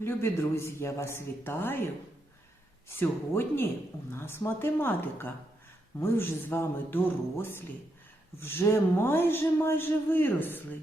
Любі друзі, я вас вітаю. Сьогодні у нас математика. Ми вже з вами дорослі, вже майже майже виросли,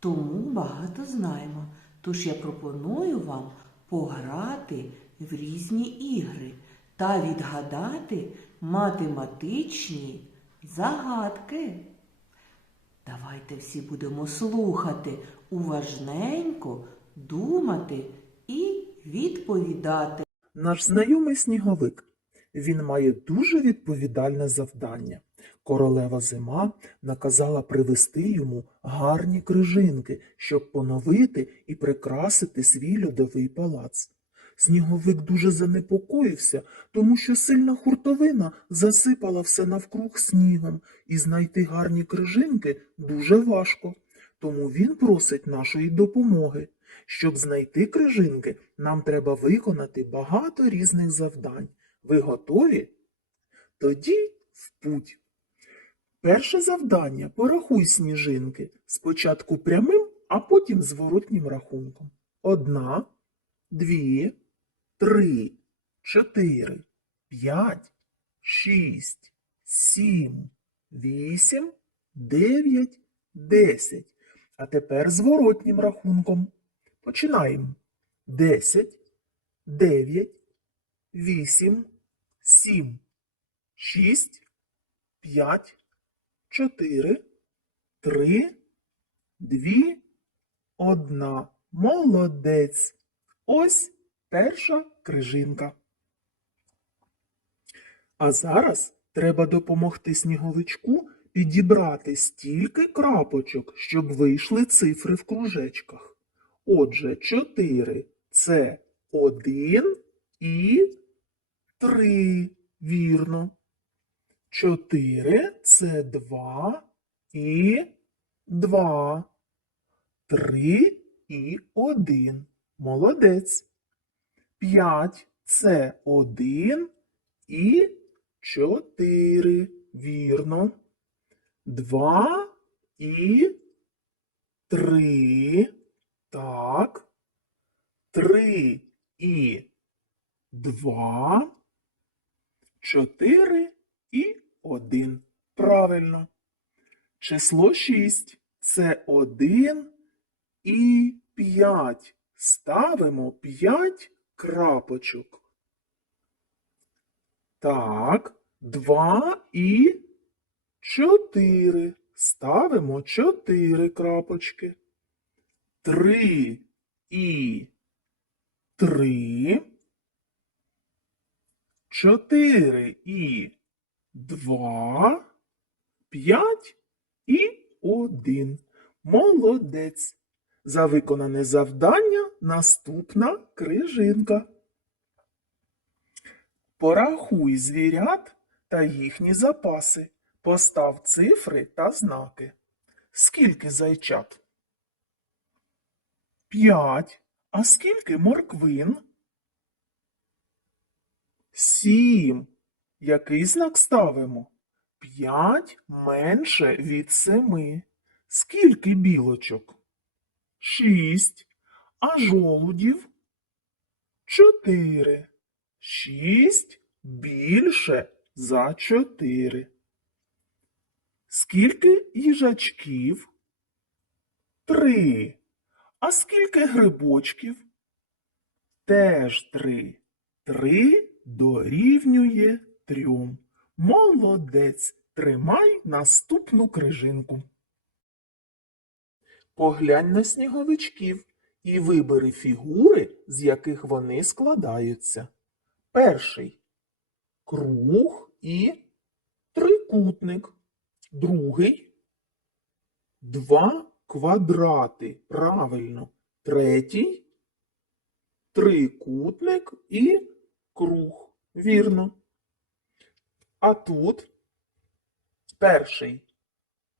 тому багато знаємо. Тож я пропоную вам пограти в різні ігри та відгадати математичні загадки. Давайте всі будемо слухати уважненько, думати і відповідати. Наш знайомий сніговик. Він має дуже відповідальне завдання. Королева зима наказала привезти йому гарні крижинки, щоб поновити і прикрасити свій льодовий палац. Сніговик дуже занепокоївся, тому що сильна хуртовина засипала все навкруг снігом, і знайти гарні крижинки дуже важко. Тому він просить нашої допомоги. Щоб знайти крижинки, нам треба виконати багато різних завдань. Ви готові? Тоді в путь. Перше завдання порахуй сніжинки. Спочатку прямим, а потім зворотнім рахунком. Одна, дві, три, чотири, п'ять, шість, сім, вісім, дев'ять, десять. А тепер зворотнім рахунком. Починаємо. Десять, дев'ять, вісім, сім, шість, п'ять, чотири, три, дві, одна. Молодець. Ось перша крижинка. А зараз треба допомогти сніговичку підібрати стільки крапочок, щоб вийшли цифри в кружечках. Отже, 4 це 1 і 3. Вірно. 4 це 2 і 2. 3 і 1. Молодець. 5 це 1 і 4. Вірно. 2 і 3. Так. Три і два, чотири і один. Правильно. Число шість це один і п'ять. Ставимо п'ять крапочок. Так, два і чотири. Ставимо чотири крапочки. Три і три, чотири і два, п'ять і один. Молодець. За виконане завдання наступна крижинка. Порахуй звірят та їхні запаси. Постав цифри та знаки. Скільки зайчат? П'ять. А скільки морквин? Сім. Який знак ставимо? П'ять менше від семи. Скільки білочок? Шість. А жолудів? Чотири. Шість більше за чотири. Скільки їжачків? Три. А скільки грибочків? Теж три. Три дорівнює трьом. Молодець. Тримай наступну крижинку. Поглянь на сніговичків і вибери фігури, з яких вони складаються. Перший круг і трикутник. Другий два квадрати. Правильно. Третій трикутник і круг. Вірно. А тут перший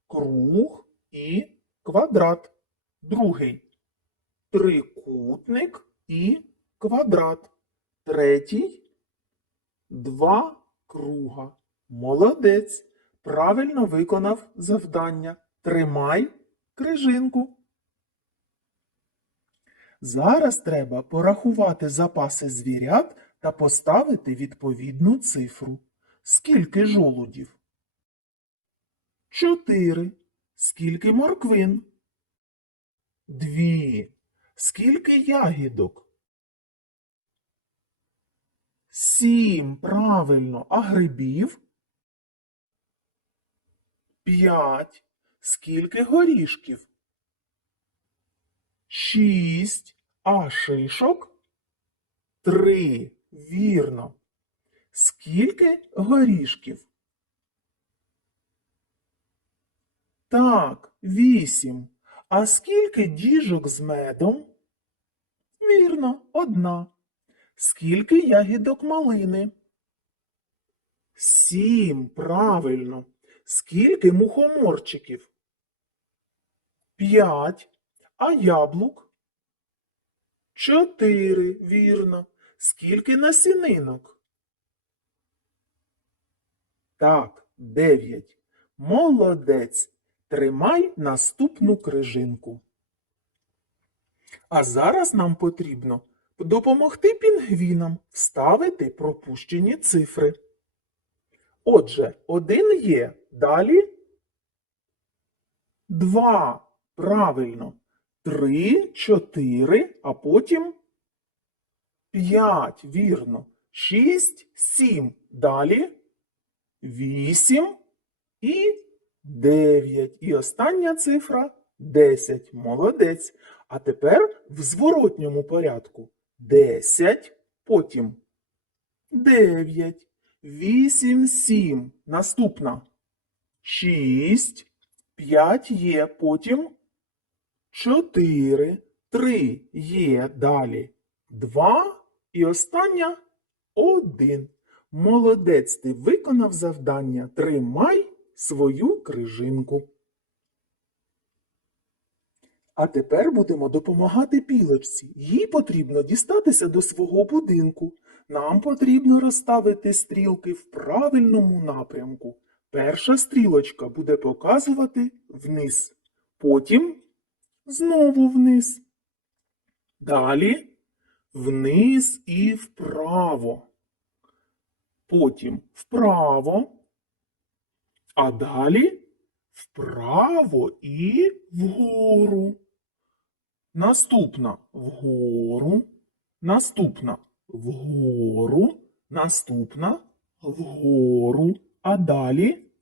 круг і квадрат. Другий трикутник і квадрат. Третій два круга. Молодець. Правильно виконав завдання. Тримай крижинку. Зараз треба порахувати запаси звірят та поставити відповідну цифру. Скільки жолудів? Чотири. Скільки морквин? Дві. Скільки ягідок? Сім. Правильно. А грибів? П'ять. Скільки горішків? Шість. А шишок? Три. Вірно. Скільки горішків? Так, вісім. А скільки діжок з медом? Вірно, одна. Скільки ягідок малини? Сім, правильно. Скільки мухоморчиків? П'ять. А яблук? Чотири, вірно. Скільки насінинок? Так, дев'ять. Молодець. Тримай наступну крижинку. А зараз нам потрібно допомогти пінгвінам вставити пропущені цифри. Отже, один є. Далі два. Правильно. Три, чотири, а потім п'ять. Вірно. Шість, сім. Далі вісім і дев'ять. І остання цифра десять. Молодець. А тепер в зворотньому порядку. Десять, потім дев'ять, вісім, сім. Наступна. Шість, п'ять є, потім чотири, три є, далі два і остання один. Молодець, ти виконав завдання. Тримай свою крижинку. А тепер будемо допомагати пілочці. Їй потрібно дістатися до свого будинку. Нам потрібно розставити стрілки в правильному напрямку. Перша стрілочка буде показувати вниз, потім знову вниз. Далі вниз і вправо. Потім вправо, а далі вправо і вгору. Наступна вгору, наступна вгору, наступна вгору, а далі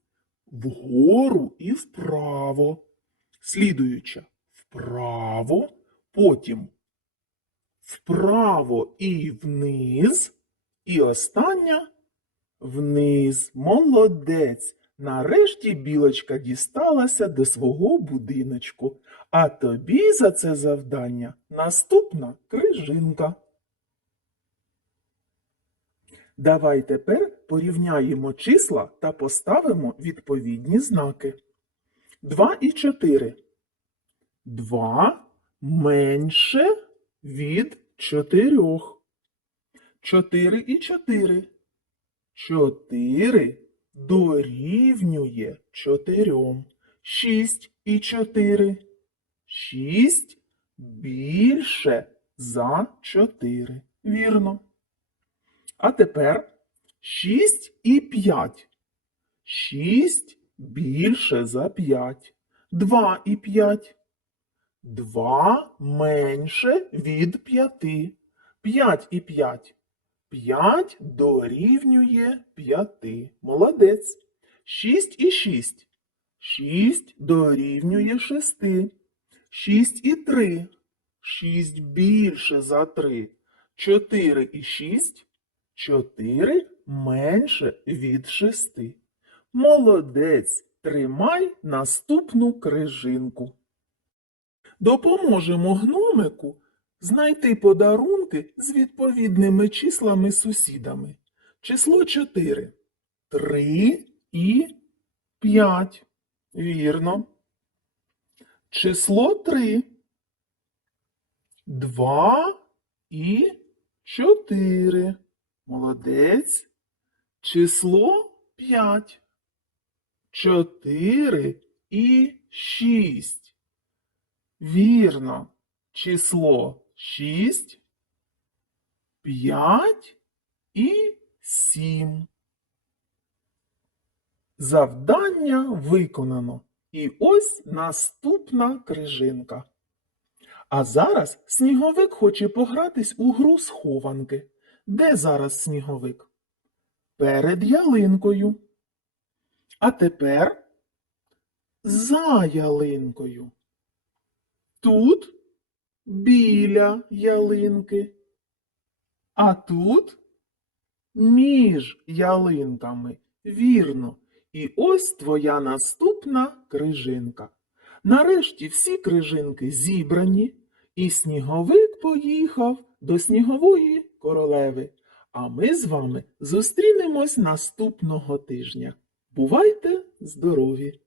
вгору і вправо. Слідуюча вправо, потім вправо і вниз, і остання вниз. Молодець. Нарешті білочка дісталася до свого будиночку, а тобі за це завдання наступна крижинка. Давай тепер порівняємо числа та поставимо відповідні знаки. 2 і 4. 2 менше від 4. 4 і 4. 4 дорівнює 4. 6 і 4. 6 більше за 4. Вірно. А тепер 6 і 5. 6 більше за 5. 2 і 5. 2 менше від 5. 5 і 5. 5 дорівнює 5. Молодець. 6 і 6. 6 дорівнює 6. 6 і 3. 6 більше за 3. 4 і 6. 4 менше від 6. Молодець. Тримай наступну крижинку. Допоможемо гномику знайти подарунки з відповідними числами сусідами. Число 4. 3 і 5. Вірно. Число 3. 2 і 4. Молодець. Число 5. 4 і 6. Вірно. Число шість, п'ять і сім. Завдання виконано. І ось наступна крижинка. А зараз сніговик хоче погратись у гру схованки. Де зараз сніговик? Перед ялинкою. А тепер за ялинкою. Тут біля ялинки. А тут між ялинками. Вірно. І ось твоя наступна крижинка. Нарешті всі крижинки зібрані, і сніговик поїхав до снігової королеви. А ми з вами зустрінемось наступного тижня. Бувайте здорові!